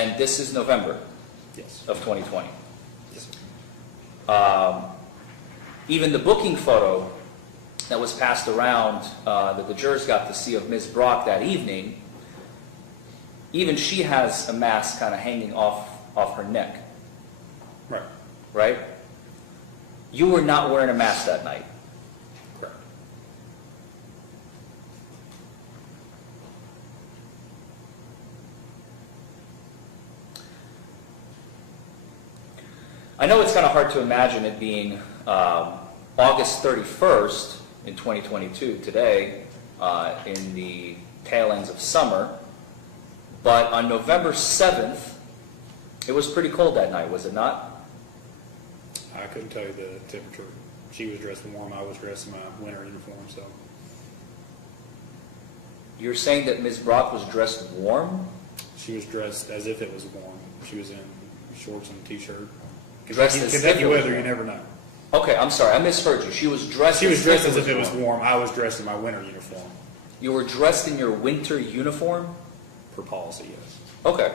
And this is November Yes. of 2020. Yes, sir. Even the booking photo that was passed around that the jurors got to see of Ms. Brock that evening, even she has a mask kind of hanging off her neck, Right. right? You were not wearing a mask that night. Correct. I know it's kind of hard to imagine it being August 31st in 2022, today, in the tail ends of summer, but on November 7th, it was pretty cold that night, was it not? I couldn't tell you the temperature. She was dressed warm. I was dressed in my winter uniform. So You're saying that Ms. Brock was dressed warm? she was dressed as if it was warm. She was in shorts and a t-shirt. Dressed as if Kentucky it was weather, you warm. never know. Okay, I'm sorry, I misheard you. She was dressed She was dressed as if it it was warm. I was dressed in my winter uniform. You were dressed in your winter uniform? Per policy, yes. Okay.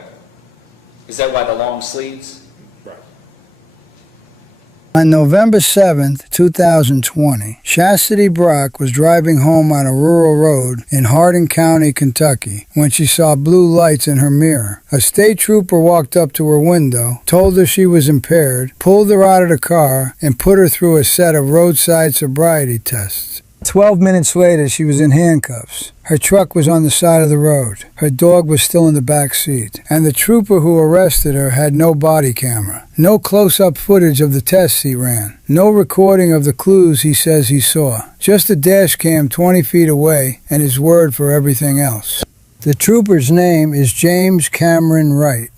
Is that why the long sleeves? Right. On November 7th, 2020, Chastity Brock was driving home on a rural road in Hardin County, Kentucky, when she saw blue lights in her mirror. A state trooper walked up to her window, told her she was impaired, pulled her out of the car, and put her through a set of roadside sobriety tests. 12 minutes later, she was in handcuffs. Her truck was on the side of the road. Her dog was still in the back seat. And the trooper who arrested her had no body camera. No close-up footage of the tests he ran. No recording of the clues he says he saw. Just a dash cam 20 feet away and his word for everything else. The trooper's name is James Cameron Wright,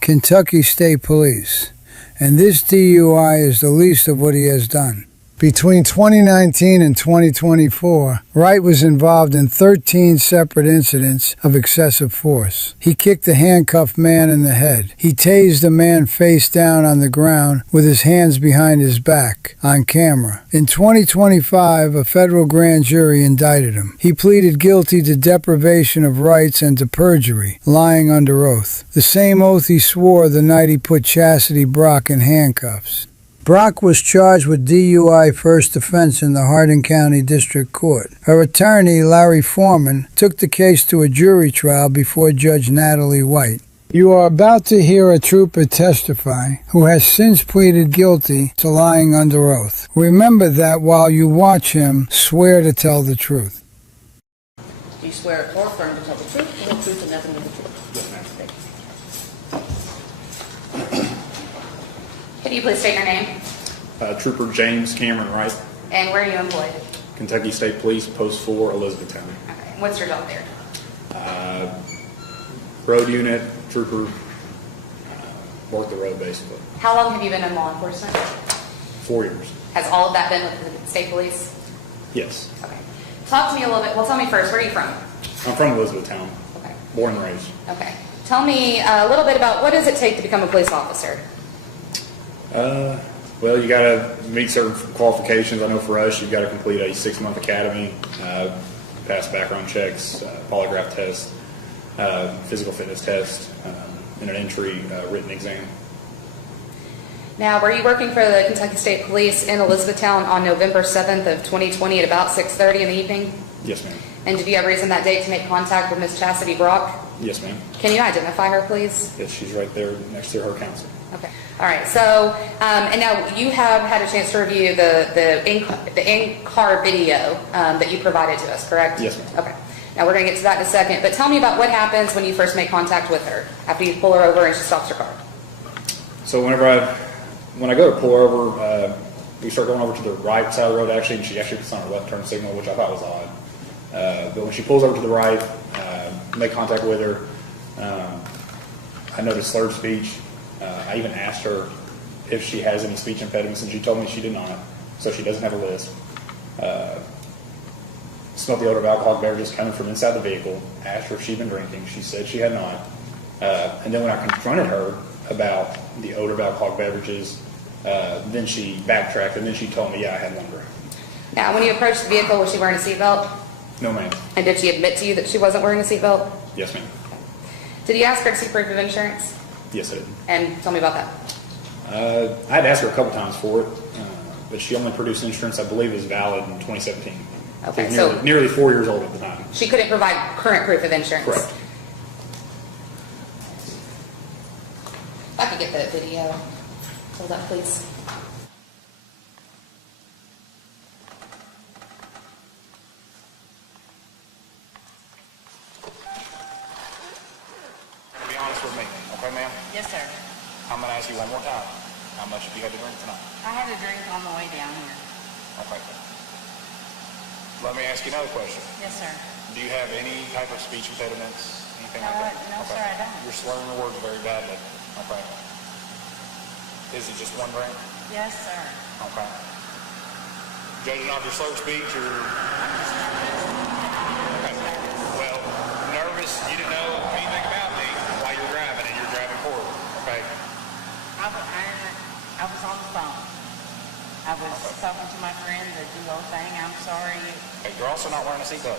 Kentucky State Police. And this DUI is the least of what he has done. Between 2019 and 2024, Wright was involved in 13 separate incidents of excessive force. He kicked a handcuffed man in the head. He tased a man face down on the ground with his hands behind his back, on camera. In 2025, a federal grand jury indicted him. He pleaded guilty to deprivation of rights and to perjury, lying under oath. The same oath he swore the night he put Chastity Brock in handcuffs. Brock was charged with DUI first offense in the Hardin County District Court. Her attorney, Larry Foreman, took the case to a jury trial before Judge Natalie White. You are about to hear a trooper testify who has since pleaded guilty to lying under oath. Remember that while you watch him, swear to tell the truth. Do you swear or affirm to tell the truth, the whole truth, and nothing but the truth? Yes, ma'am. Could you please state your name Trooper James Cameron Wright, and where are you employed? Kentucky State Police, Post 4, Elizabethtown. Okay. What's your job there? Road unit, trooper, work the road basically. How long have you been in law enforcement? 4 years. Has all of that been with the state police? Yes. Okay. Talk to me a little bit. Well, tell me first, where are you from? I'm from Elizabethtown, Okay. born and raised. Okay. Tell me a little bit about what does it take to become a police officer? Well, you got to meet certain qualifications. I know for us, you've got to complete a 6-month academy, pass background checks, polygraph test, physical fitness test, and an entry written exam. Now, were you working for the Kentucky State Police in Elizabethtown on November 7th of 2020 at about 6:30 in the evening? Yes, ma'am. And did you have reason that date to make contact with Miss Chastity Brock? Yes, ma'am. Can you identify her, please? Yes, she's right there next to her counsel. Okay. All right. So, and now you have had a chance to review the in-car video that you provided to us, correct? Yes, ma'am. Okay. Now we're going to get to that in a second, but tell me about what happens when you first make contact with her after you pull her over and she stops her car. So when I go to pull her over, we start going over to the right side of the road actually, and she actually puts on her left turn signal, which I thought was odd. But when she pulls over to the right, make contact with her, I noticed slurred speech. I even asked her if she has any speech impediments, and she told me she did not, so she doesn't have a list. Smelled the odor of alcoholic beverages coming from inside the vehicle. Asked her if she'd been drinking. She said she had not. And then when I confronted her about the odor of alcoholic beverages, then she backtracked, and then she told me, yeah, I had one drink. Now, when you approached the vehicle, was she wearing a seatbelt? No, ma'am. And did she admit to you that she wasn't wearing a seatbelt? Yes, ma'am. Did you ask her to see proof of insurance? Yes, I did. And tell me about that. I had to ask her a couple times for it, but she only produced insurance I believe is valid in 2017. Okay, She was so- nearly 4 years old at the time. She couldn't provide current proof of insurance. Correct. If I could get the video. Hold up, please. Be honest with me, okay, ma'am? Yes, sir. I'm going to ask you one more time. How much have you had to drink tonight? I had a drink on the way down here. Okay. Let me ask you another question. Yes, sir. Do you have any type of speech impediments, anything No, like that? no, Okay. sir, I don't. You're slurring the words very badly. Okay. Is it just one drink? Yes, sir. Okay. Judging off your slurred speech, you're... Okay. Well, nervous, you didn't know anything about me while you were driving, and you're driving forward. Okay. I was on the phone. I was talking to my friend, the duo thing. I'm sorry. Hey, you're also not wearing a seatbelt.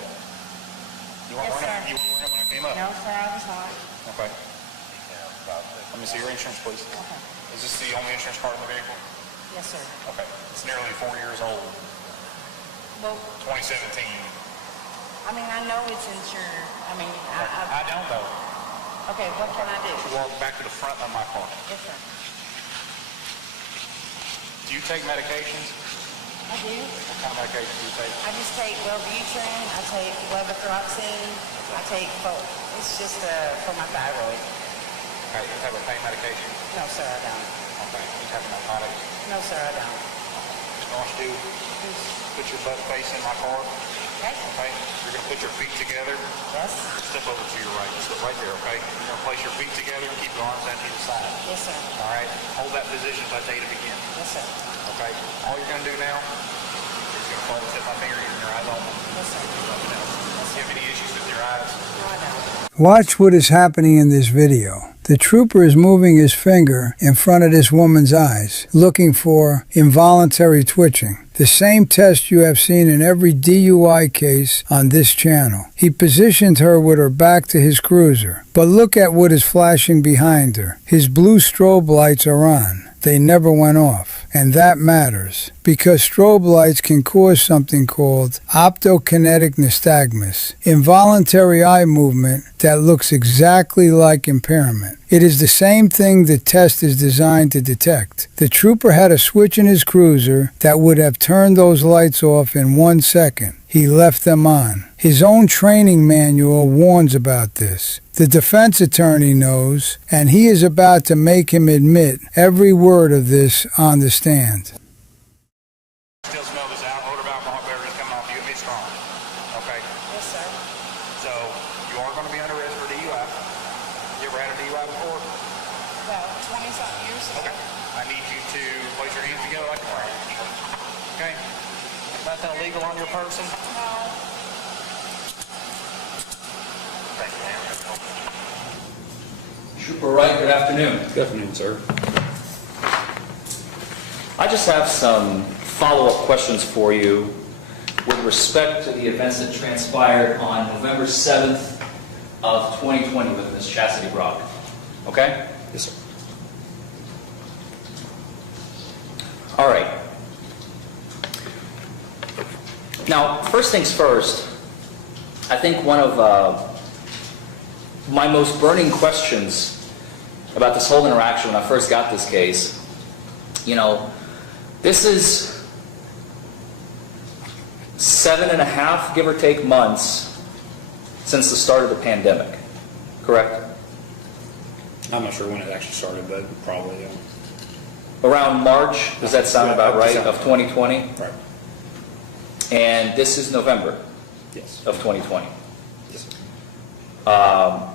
You weren't Yes, wearing it. sir. You weren't wearing it when I came up. No, sir, I was not. Okay. Let me see your insurance, please. Okay. Is this the only insurance card in the vehicle? Yes, sir. Okay. It's nearly 4 years old. Well, 2017. I mean, I know it's insured. I mean, I don't know. okay, what can I do? Walk back to the front of my car. Yes, sir. Do you take medications? I do. What kind of medication do you take? I just take Wellbutrin. I take levothyroxine. I take, it's just for my thyroid. Okay. You have a pain medication? No, sir, I don't. Okay. You have a narcotic? No, sir, I don't. I want you to put your butt face in my car. Okay? Okay. You're going to put your feet together. Yes? Step over to your right. Just step right there, okay? You're going to place your feet together and keep your arms down to either side. Yes, sir. All right? Hold that position until I tell you to begin. Yes, sir. Okay? All you're going to do now is you're going to follow the tip of my finger using your eyes only. Yes, sir. Nothing else. Do you have any issues with your eyes? No, I don't. Watch what is happening in this video. The trooper is moving his finger in front of this woman's eyes, looking for involuntary twitching. The same test you have seen in every DUI case on this channel. He positioned her with her back to his cruiser. But look at what is flashing behind her. His blue strobe lights are on. They never went off. And that matters, because strobe lights can cause something called optokinetic nystagmus, involuntary eye movement that looks exactly like impairment. It is the same thing the test is designed to detect. The trooper had a switch in his cruiser that would have turned those lights off in 1 second. He left them on. His own training manual warns about this. The defense attorney knows, and he is about to make him admit every word of this on the stand. Still smell this odor of alcohol beverages coming off you. It's strong. Okay? Yes, sir. So, you are going to be under arrest for DUI. You ever had a DUI before? About 20-something years ago. Okay. I need you to place your hands together like a prayer. Okay? Nothing illegal on your person? No. Thank you, ma'am. Trooper Wright, good afternoon. Good afternoon, sir. I just have some follow-up questions for you with respect to the events that transpired on November 7th of 2020 with Ms. Chastity Brock. Okay? Yes, sir. All right. Now, first things first, I think one of my most burning questions about this whole interaction when I first got this case, you know, this is 7.5, give or take, months since the start of the pandemic, correct? I'm not sure when it actually started, but probably, yeah. Around March, does that sound about right, of 2020? Right. And this is November Yes. of 2020. Yes, sir.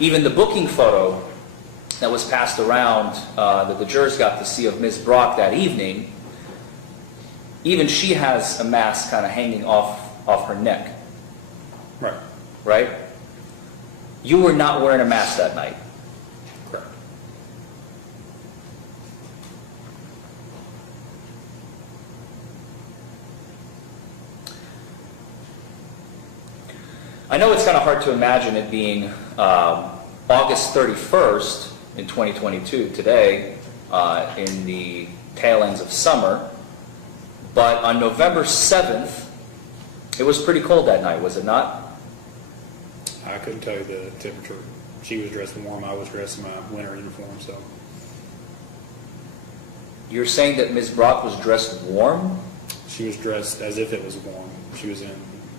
Even the booking photo that was passed around that the jurors got to see of Ms. Brock that evening, even she has a mask kind of hanging off her neck, Right. right? You were not wearing a mask that night. Correct. I know it's kind of hard to imagine it being August 31st in 2022 today, in the tail ends of summer. But on November 7th, it was pretty cold that night, was it not? I couldn't tell you the temperature. She was dressed warm. I was dressed in my winter uniform. So You're saying that Ms. Brock was dressed warm? she was dressed as if it was warm. She was in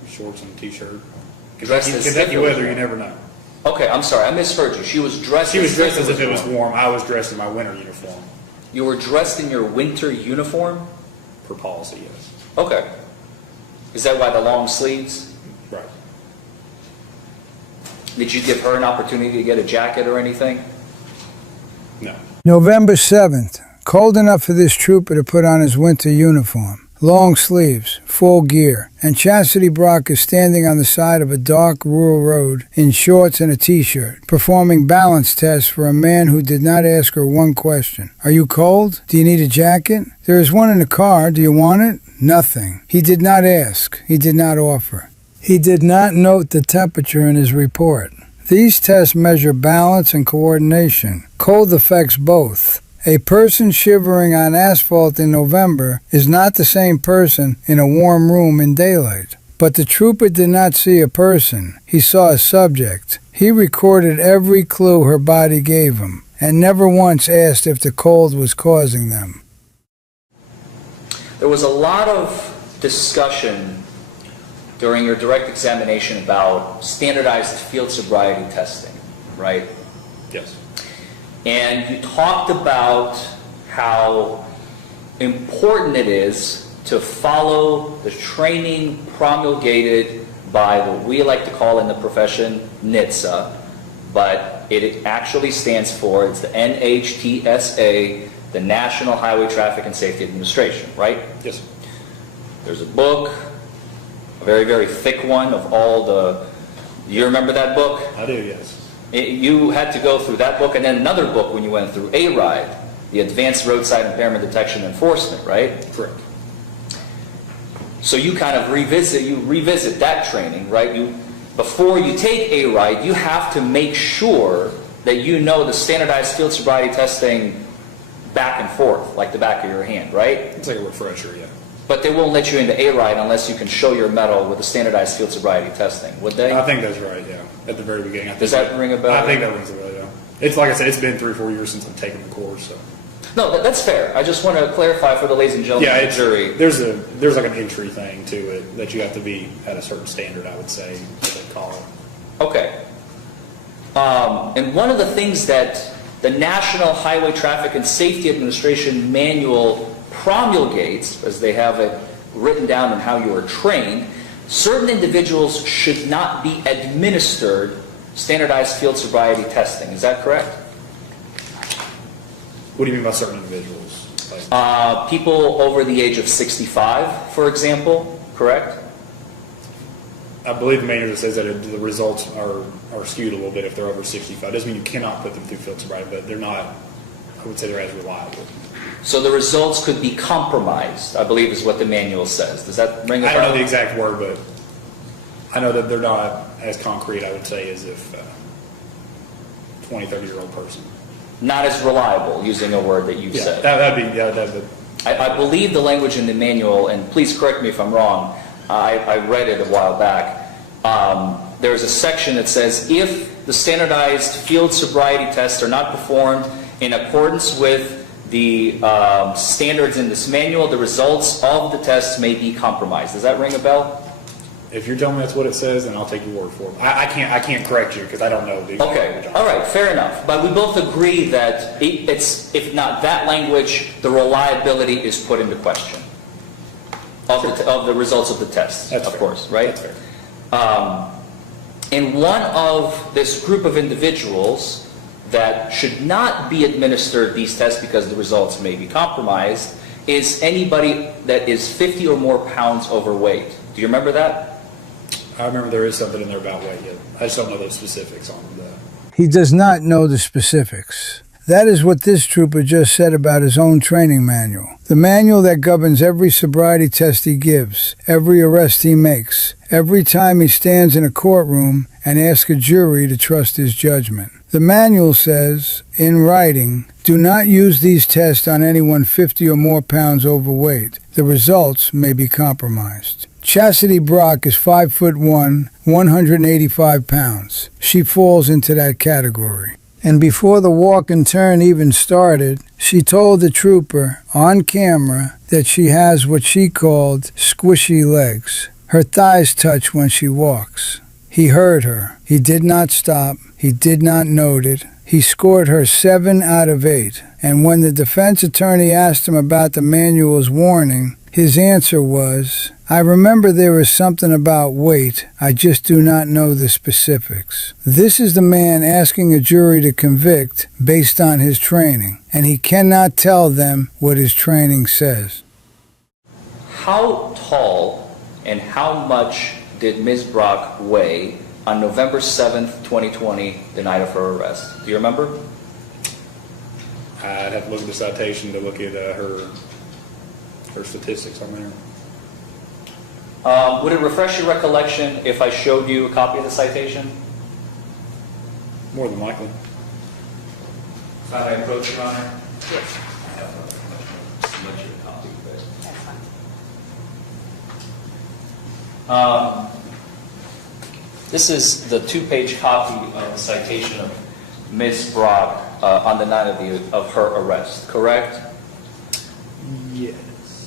shorts and a t-shirt. Dressed as if Kentucky it was weather, you warm. never know. Okay, I'm sorry, I misheard you. She was dressed She was dressed as if it was warm. warm. I was dressed in my winter uniform. You were dressed in your winter uniform? Per policy, yes. Okay. Is that why the long sleeves? Right. Did you give her an opportunity to get a jacket or anything? No. November 7th. Cold enough for this trooper to put on his winter uniform. Long sleeves, full gear, and Chastity Brock is standing on the side of a dark rural road in shorts and a t-shirt, performing balance tests for a man who did not ask her one question. Are you cold? Do you need a jacket? There is one in the car. Do you want it? Nothing. He did not ask. He did not offer. He did not note the temperature in his report. These tests measure balance and coordination. Cold affects both. A person shivering on asphalt in November is not the same person in a warm room in daylight. But the trooper did not see a person. He saw a subject. He recorded every clue her body gave him, and never once asked if the cold was causing them. There was a lot of discussion during your direct examination about standardized field sobriety testing, right? Yes. And you talked about how important it is to follow the training promulgated by what we like to call in the profession NHTSA, but it actually stands for, it's the NHTSA, the National Highway Traffic and Safety Administration, right? Yes. There's a book, a very, very thick one of all the, you remember that book? I do, yes. You had to go through that book and then another book when you went through ARIDE, the Advanced Roadside Impairment Detection Enforcement, right? Correct. So you kind of revisit that training, right? Before you take ARIDE, you have to make sure that you know the standardized field sobriety testing back and forth, like the back of your hand, right? It's like a refresher, yeah. But they won't let you into ARIDE unless you can show your medal with the standardized field sobriety testing, would they? I think that's right, yeah. At the very beginning. Does that ring a bell? I think that rings a bell, yeah. It's like I said, it's been 3 or 4 years since I've taken the course, so. No, that's fair. I just want to clarify for the ladies and gentlemen of the jury. There's like an entry thing to it that you have to be at a certain standard, I would say, what they call it. Okay. And one of the things that the National Highway Traffic and Safety Administration manual promulgates, as they have it written down on how you are trained, certain individuals should not be administered standardized field sobriety testing. Is that correct? What do you mean by certain individuals? Like, People over the age of 65, for example, correct? I believe the manual says that the results are skewed a little bit if they're over 65. Doesn't mean you cannot put them through field sobriety, but they're not, I would say they're as reliable. So the results could be compromised, I believe is what the manual says. Does that ring a bell? I don't know the exact word, but I know that they're not as concrete, I would say, as if 20, 30-year-old person. Not as reliable, using a word that you've Yeah, said. that'd be. I believe the language in the manual, and please correct me if I'm wrong, I read it a while back. There's a section that says, if the standardized field sobriety tests are not performed in accordance with the standards in this manual, the results of the tests may be compromised. Does that ring a bell? If you're telling me that's what it says, then I'll take your word for it. I can't correct you because I don't know the exact Okay, language. all right, fair enough. But we both agree that it's, if not that language, the reliability is put into question of the results of the tests, That's of fair. course, right? That's fair. And one of this group of individuals that should not be administered these tests because the results may be compromised is anybody that is 50 or more pounds overweight. Do you remember that? I remember there is something in there about weight. Yeah. I just don't know the specifics on the. He does not know the specifics. That is what this trooper just said about his own training manual. The manual that governs every sobriety test he gives, every arrest he makes, every time he stands in a courtroom and asks a jury to trust his judgment. The manual says, in writing, do not use these tests on anyone 50 or more pounds overweight. The results may be compromised. Chastity Brock is 5'1", 185 pounds. She falls into that category. And before the walk and turn even started, she told the trooper on camera that she has what she called squishy legs. Her thighs touch when she walks. He heard her. He did not stop. He did not note it. He scored her 7 out of 8. And when the defense attorney asked him about the manual's warning, his answer was, I remember there was something about weight. I just do not know the specifics. This is the man asking a jury to convict based on his training, and he cannot tell them what his training says. How tall and how much did Ms. Brock weigh on November 7th, 2020, the night of her arrest? Do you remember? I'd have to look at the citation to look at her statistics on there. Would it refresh your recollection if I showed you a copy of the citation? More than likely. If I may approach, Your Honor? Yes, I have a much of a copy, but... that's fine. This is the 2-page copy of the citation of Ms. Brock on the night of her arrest, correct? Yes.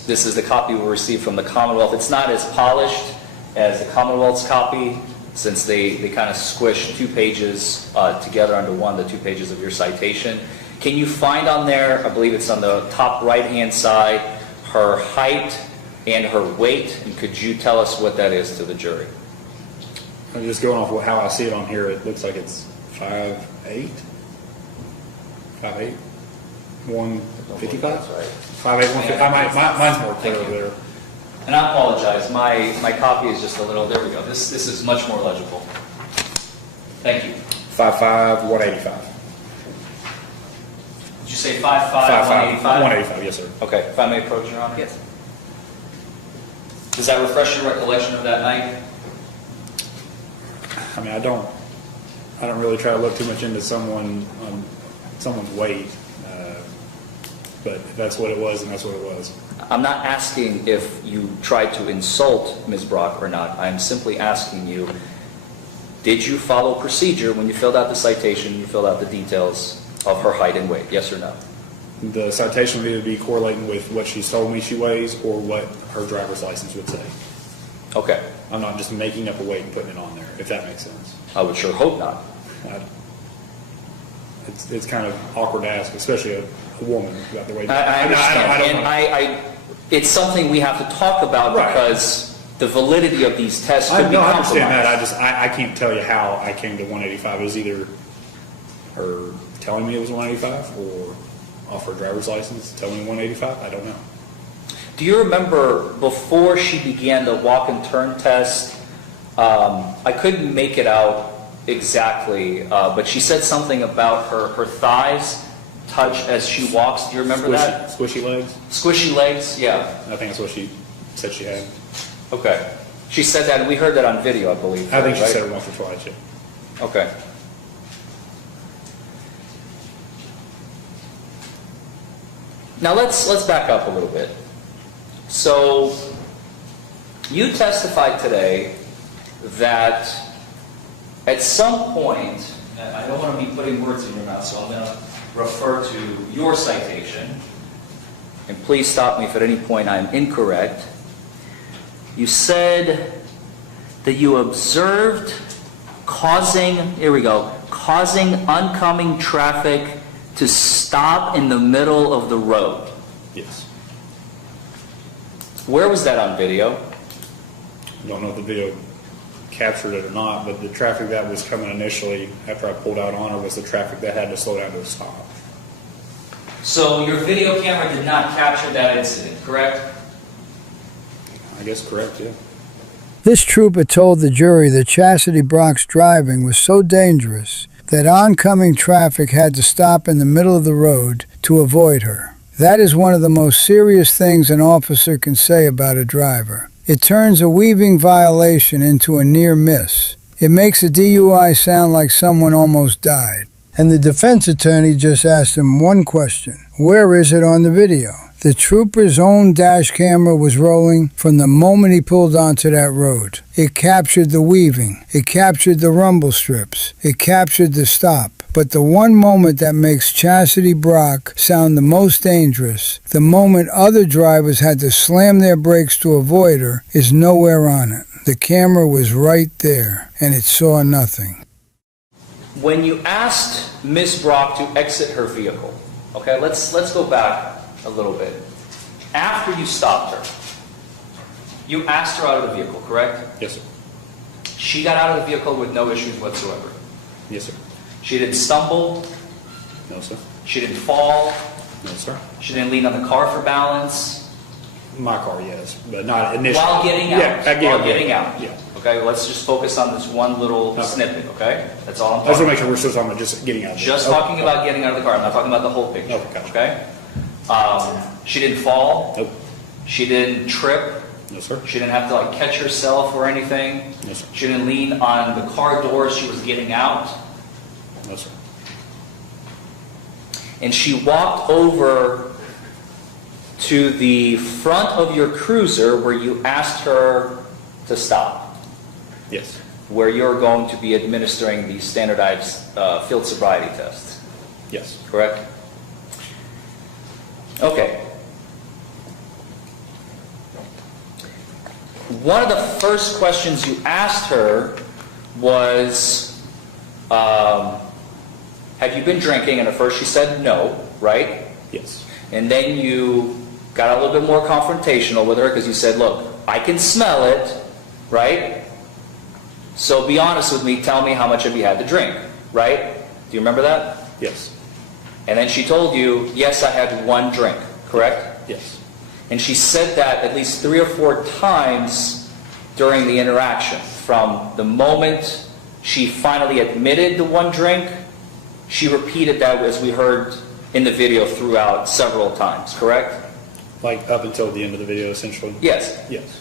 This is the copy we received from the Commonwealth. It's not as polished as the Commonwealth's copy, since they kind of squished 2 pages together under one, the 2 pages of your citation. Can you find on there, I believe it's on the top right-hand side, her height and her weight? And could you tell us what that is to the jury? I'm just going off how I see it on here. It looks like it's 5'8", 155. That's right. 5'8", 155. Mine's more clear over there. And I apologize, my copy is just a little, there we go. This is much more legible. Thank you. 5'5", 185. Did you say 5'5", 5'5", 185? 185. Yes, sir. Okay, if I may approach, Your Honor? Yes. Does that refresh your recollection of that night? I mean, I don't really try to look too much into someone's weight, but if that's what it was, then that's what it was. I'm not asking if you tried to insult Ms. Brock or not. I'm simply asking you, did you follow procedure when you filled out the citation, you filled out the details of her height and weight, yes or no? The citation would either be correlating with what she's told me she weighs or what her driver's license would say. Okay, I'm not just making up a weight and putting it on there, if that makes sense. I would sure hope not. It's kind of awkward to ask, especially a woman about the weight. I understand, I don't and know. it's something we have to talk about Right. because the validity of these tests could be I compromised. understand that. I can't tell you how I came to 185. It was either her telling me it was 185 or off her driver's license telling me 185. I don't know. Do you remember before she began the walk and turn test, I couldn't make it out exactly, but she said something about her thighs touch as she walks. Do you remember that? Squishy legs? Squishy legs, yeah. I think that's what she said she had. Okay. She said that, and we heard that on video, I believe. I think she right? said it once or twice, yeah. Okay. Now let's back up a little bit. So you testified today that at some point, and I don't want to be putting words in your mouth, so I'm going to refer to your citation, and please stop me if at any point I'm incorrect. You said that you observed causing oncoming traffic to stop in the middle of the road. Yes. Where was that on video? I don't know if the video captured it or not, but the traffic that was coming initially after I pulled out on her was the traffic that had to slow down to a stop. So your video camera did not capture that incident, correct? I guess correct, yeah. This trooper told the jury that Chastity Brock's driving was so dangerous that oncoming traffic had to stop in the middle of the road to avoid her. That is one of the most serious things an officer can say about a driver. It turns a weaving violation into a near miss. It makes a DUI sound like someone almost died. And the defense attorney just asked him one question. Where is it on the video? The trooper's own dash camera was rolling from the moment he pulled onto that road. It captured the weaving. It captured the rumble strips. It captured the stop. But the one moment that makes Chastity Brock sound the most dangerous, the moment other drivers had to slam their brakes to avoid her, is nowhere on it. The camera was right there, and it saw nothing. When you asked Miss Brock to exit her vehicle, okay, let's go back a little bit. After you stopped her, you asked her out of the vehicle, correct? Yes, sir. She got out of the vehicle with no issues whatsoever. Yes, sir. She didn't stumble. No, sir. She didn't fall. No, sir. She didn't lean on the car for balance. My car, yes, but not initially. While getting out. Yeah, While getting out. Yeah. Okay, let's just focus on this one little Okay. snippet, okay? That's all I'm I just talking want to about. make sure we're still talking about just getting out. Just talking about getting out of the car. I'm not talking about the whole picture, Okay, gotcha. okay? She didn't fall. Nope. She didn't trip. No, sir. She didn't have to like catch herself or anything. No, sir. She didn't lean on the car door as she was getting out. No, sir. And she walked over to the front of your cruiser where you asked her to stop, Yes. where you're going to be administering the standardized field sobriety test, Yes. correct? Okay. One of the first questions you asked her was, have you been drinking? And at first she said no, right? Yes. And then you got a little bit more confrontational with her because you said, look, I can smell it, right? So be honest with me, tell me how much have you had to drink, right? Do you remember that? Yes. And then she told you, yes, I had one drink, correct? Yes. And she said that at least 3 or 4 times during the interaction. From the moment she finally admitted the one drink, she repeated that as we heard in the video throughout several times, correct? Like up until the end of the video, essentially? Yes. Yes.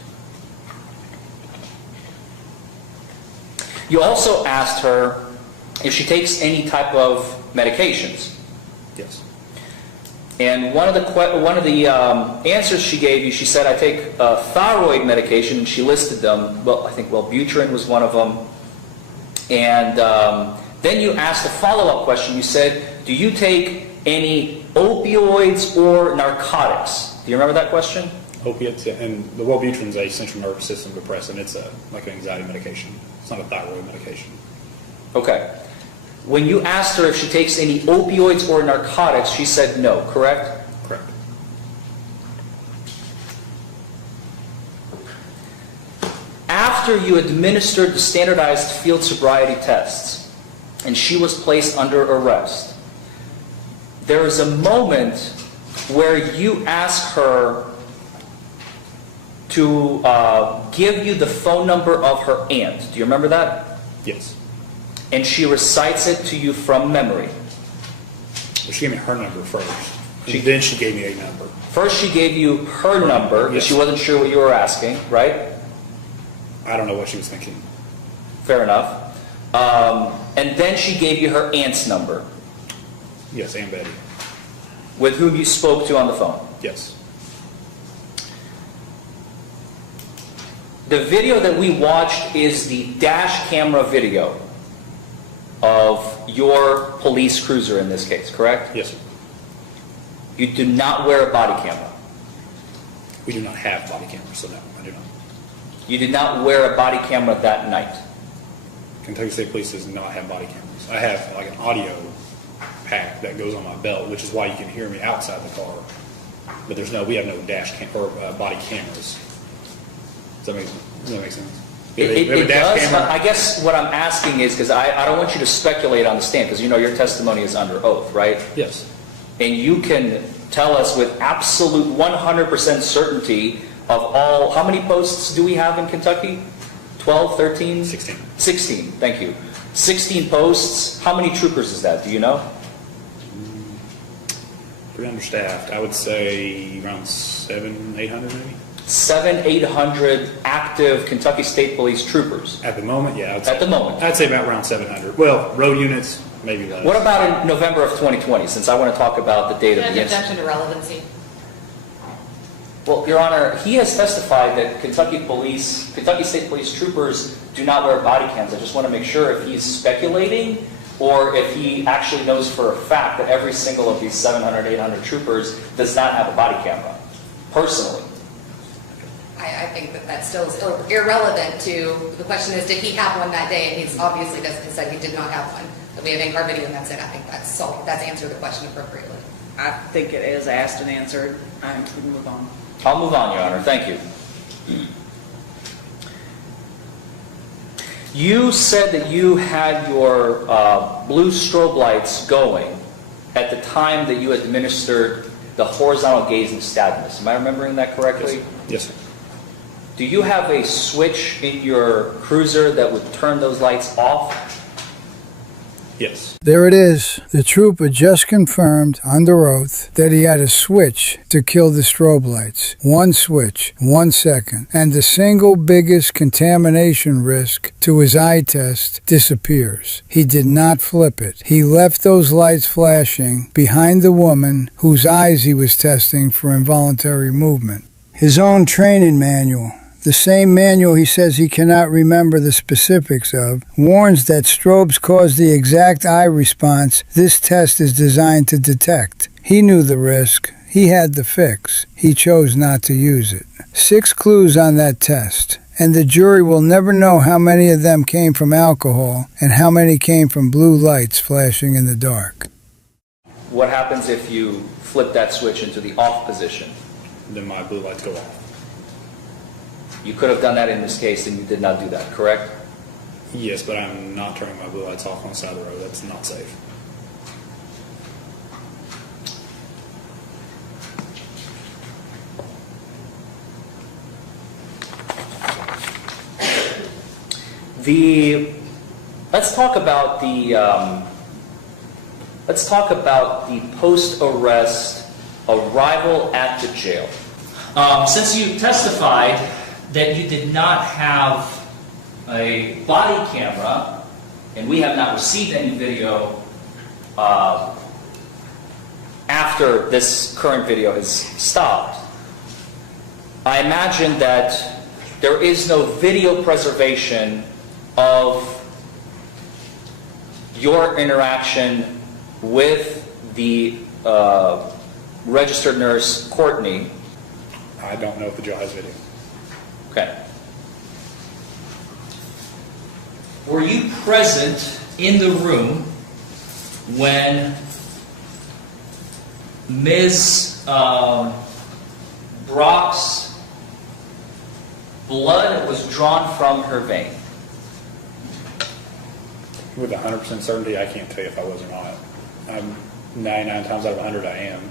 You also asked her if she takes any type of medications. Yes. And one of the answers she gave you, she said, I take thyroid medication, and she listed them. Well, I think Wellbutrin was one of them. And then you asked a follow-up question. You said, do you take any opioids or narcotics? Do you remember that question? Opiates, and the Wellbutrin is a central nervous system depressant. It's like an anxiety medication. It's not a thyroid medication. Okay. When you asked her if she takes any opioids or narcotics, she said no, correct? Correct. After you administered the standardized field sobriety tests and she was placed under arrest, there is a moment where you ask her to give you the phone number of her aunt. Do you remember that? Yes. And she recites it to you from memory. Well, she gave me her number first. Then she gave me a number. First she gave you her number because Yes. she wasn't sure what you were asking, right? I don't know what she was thinking. Fair enough. And then she gave you her aunt's number, Yes, and Betty. with whom you spoke to on the phone. Yes. The video that we watched is the dash camera video of your police cruiser in this case, correct? Yes, sir. You do not wear a body camera. We do not have body cameras, so no, I do not. You did not wear a body camera that night. Kentucky State Police does not have body cameras. I have like an audio pack that goes on my belt, which is why you can hear me outside the car. But we have no dash cam or body cameras. Does that make sense? We have It a dash does. camera. I guess what I'm asking is, because I don't want you to speculate on the stand, because you know your testimony is under oath, right? Yes. And you can tell us with absolute 100% certainty of all, how many posts do we have in Kentucky? 12, 13? 16. 16, thank you. 16 posts, how many troopers is that? Do you know? Pretty understaffed. I would say around 700, 800 maybe. 800 active Kentucky State Police troopers. At the moment, yeah. At the moment. I'd say about around 700. Well, road units, maybe less. What about in November of 2020, since I want to talk about the date of the incident? Objection to relevancy. Well, Your Honor, he has testified that Kentucky State Police troopers do not wear body cams. I just want to make sure if he's speculating or if he actually knows for a fact that every single of these 700, 800 troopers does not have a body camera, personally. I think that that's still irrelevant to, the question is, did he have one that day? And he's obviously said he did not have one. But we have in-car video and that's it. I think that's answered the question appropriately. I think it is asked and answered. I think we can move on. I'll move on, Your Honor. Thank you. You said that you had your blue strobe lights going at the time that you administered the horizontal gaze nystagmus. Am I remembering that correctly? Yes, sir. Do you have a switch in your cruiser that would turn those lights off? Yes. There it is. The trooper just confirmed under oath that he had a switch to kill the strobe lights. One switch, 1 second, and the single biggest contamination risk to his eye test disappears. He did not flip it. He left those lights flashing behind the woman whose eyes he was testing for involuntary movement. His own training manual, the same manual he says he cannot remember the specifics of, warns that strobes cause the exact eye response this test is designed to detect. He knew the risk. He had the fix. He chose not to use it. 6 clues on that test, and the jury will never know how many of them came from alcohol and how many came from blue lights flashing in the dark. What happens if you flip that switch into the off position? Then my blue lights go off. You could have done that in this case and you did not do that, correct? Yes, but I'm not turning my blue lights off on the side of the road. That's not safe. Let's talk about the post-arrest arrival at the jail. Since you testified that you did not have a body camera, and we have not received any video after this current video has stopped, I imagine that there is no video preservation of your interaction with the registered nurse, Courtney. I don't know if the jail has video. Okay. Were you present in the room when Ms. Brock's blood was drawn from her vein? With 100% certainty, I can't tell you if I was or not. I'm 99 times out of 100 I am.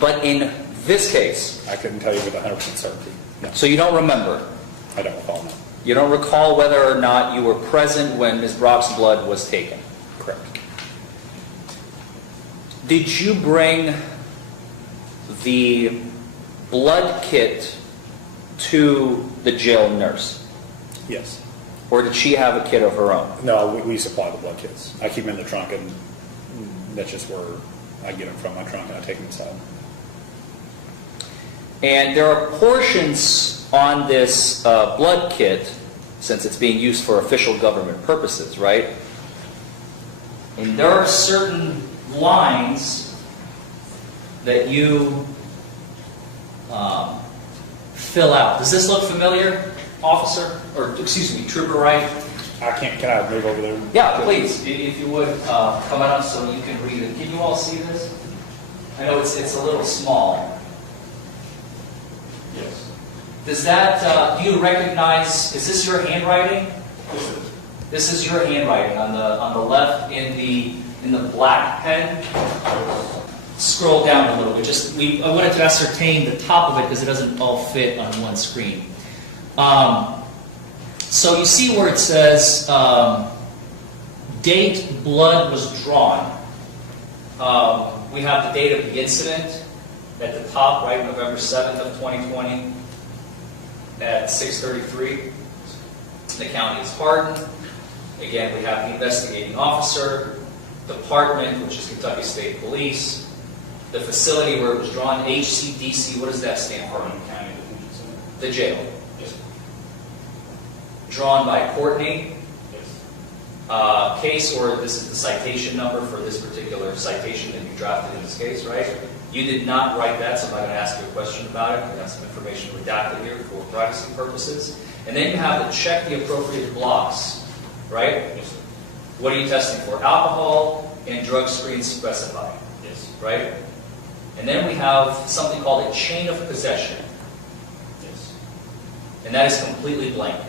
But in this case, I couldn't tell you with 100% certainty. No, so you don't remember? I don't recall, no. You don't recall whether or not you were present when Ms. Brock's blood was taken? Correct. Did you bring the blood kit to the jail nurse? Yes. Or did she have a kit of her own? No, we supply the blood kits. I keep them in the trunk, and that's just where I get them from my trunk, and I take them inside. And there are portions on this blood kit, since it's being used for official government purposes, right? And there are certain lines that you fill out. Does this look familiar, officer? Or, excuse me, trooper, right? Can I move over there? Yeah, please, if you would, come on up so you can read it. Can you all see this? I know it's a little small. Yes. Does that, do you recognize, is this your handwriting? This is your handwriting on the left in the black pen. Scroll down a little bit. I wanted to ascertain the top of it because it doesn't all fit on one screen. So you see where it says date blood was drawn. We have the date of the incident at the top, right, November 7th of 2020 at 6:33. The county is Hardin. Again, we have the investigating officer, department, which is Kentucky State Police, the facility where it was drawn, HCDC, what does that stand for? The jail. Drawn by Courtney. Case, or this is the citation number for this particular citation that you drafted in this case, right? You did not write that, so I'm not going to ask you a question about it. I got some information redacted here for privacy purposes. And then you have to check the appropriate blocks, right? What are you testing for? Alcohol and drug screens specified, right? And then we have something called a chain of possession. And that is completely blank.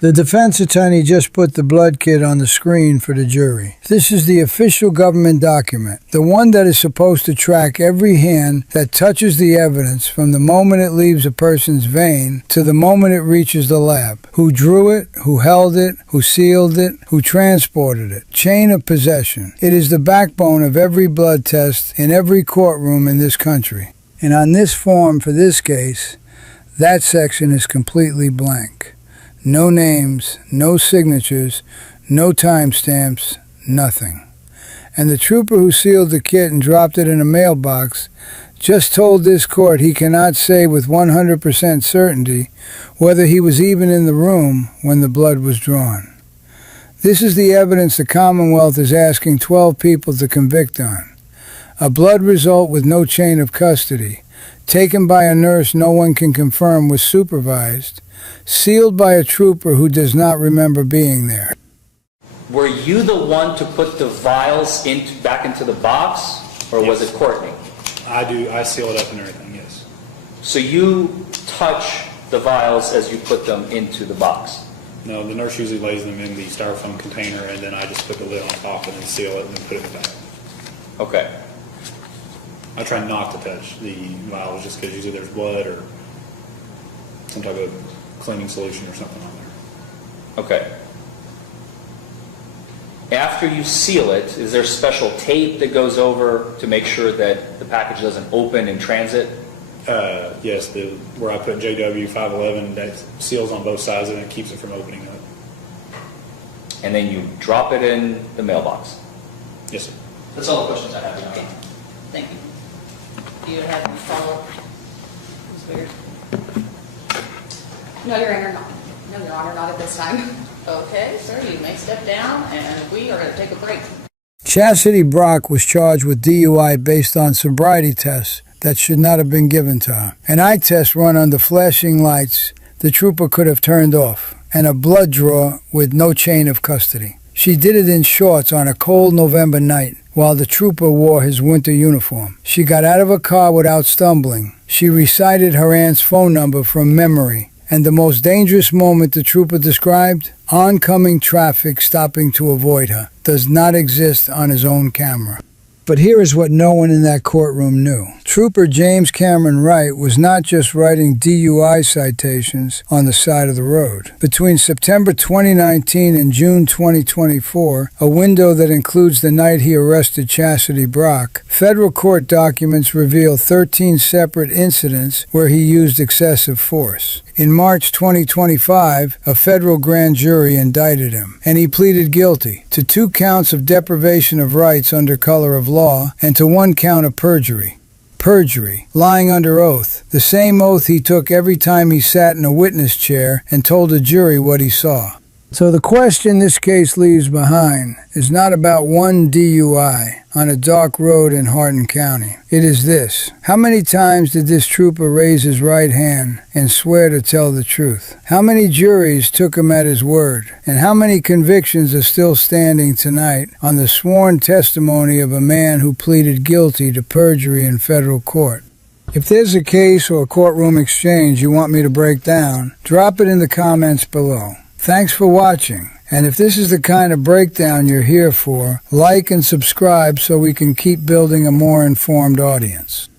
The defense attorney just put the blood kit on the screen for the jury. This is the official government document, the one that is supposed to track every hand that touches the evidence from the moment it leaves a person's vein to the moment it reaches the lab. Who drew it, who held it, who sealed it, who transported it. Chain of possession. It is the backbone of every blood test in every courtroom in this country. And on this form for this case, that section is completely blank. No names, no signatures, no timestamps, nothing. And the trooper who sealed the kit and dropped it in a mailbox just told this court he cannot say with 100% certainty whether he was even in the room when the blood was drawn. This is the evidence the Commonwealth is asking 12 people to convict on. A blood result with no chain of custody, taken by a nurse no one can confirm was supervised, sealed by a trooper who does not remember being there. Were you the one to put the vials back into the box, or was it Courtney? I seal it up and everything, yes. So you touch the vials as you put them into the box? No, the nurse usually lays them in the styrofoam container, and then I just put the lid on top and then seal it and then put it in the bag. Okay. I try not to touch the vials just because usually there's blood or some type of cleaning solution or something on there. Okay. After you seal it, is there special tape that goes over to make sure that the package doesn't open in transit? Yes, where I put JW 511, that seals on both sides and it keeps it from opening up. And then you drop it in the mailbox? Yes, sir. That's all the questions I have. Okay, thank you. Do you have any follow-up? Ms. Beard? No, Your Honor, not. No, Your Honor, not at this time. Okay, sir, you may step down, and we are going to take a break. Chastity Brock was charged with DUI based on sobriety tests that should not have been given to her. An eye test run under flashing lights the trooper could have turned off, and a blood draw with no chain of custody. She did it in shorts on a cold November night while the trooper wore his winter uniform. She got out of her car without stumbling. She recited her aunt's phone number from memory. And the most dangerous moment the trooper described, oncoming traffic stopping to avoid her, does not exist on his own camera. But here is what no one in that courtroom knew. Trooper James Cameron Wright was not just writing DUI citations on the side of the road. Between September 2019 and June 2024, a window that includes the night he arrested Chastity Brock, federal court documents reveal 13 separate incidents where he used excessive force. In March 2025, a federal grand jury indicted him, and he pleaded guilty to 2 counts of deprivation of rights under color of law and to 1 count of perjury. Perjury, lying under oath, the same oath he took every time he sat in a witness chair and told a jury what he saw. So the question this case leaves behind is not about one DUI on a dark road in Hardin County. It is this: how many times did this trooper raise his right hand and swear to tell the truth? How many juries took him at his word? And how many convictions are still standing tonight on the sworn testimony of a man who pleaded guilty to perjury in federal court? If there's a case or a courtroom exchange you want me to break down, drop it in the comments below. Thanks for watching, and if this is the kind of breakdown you're here for, like and subscribe so we can keep building a more informed audience.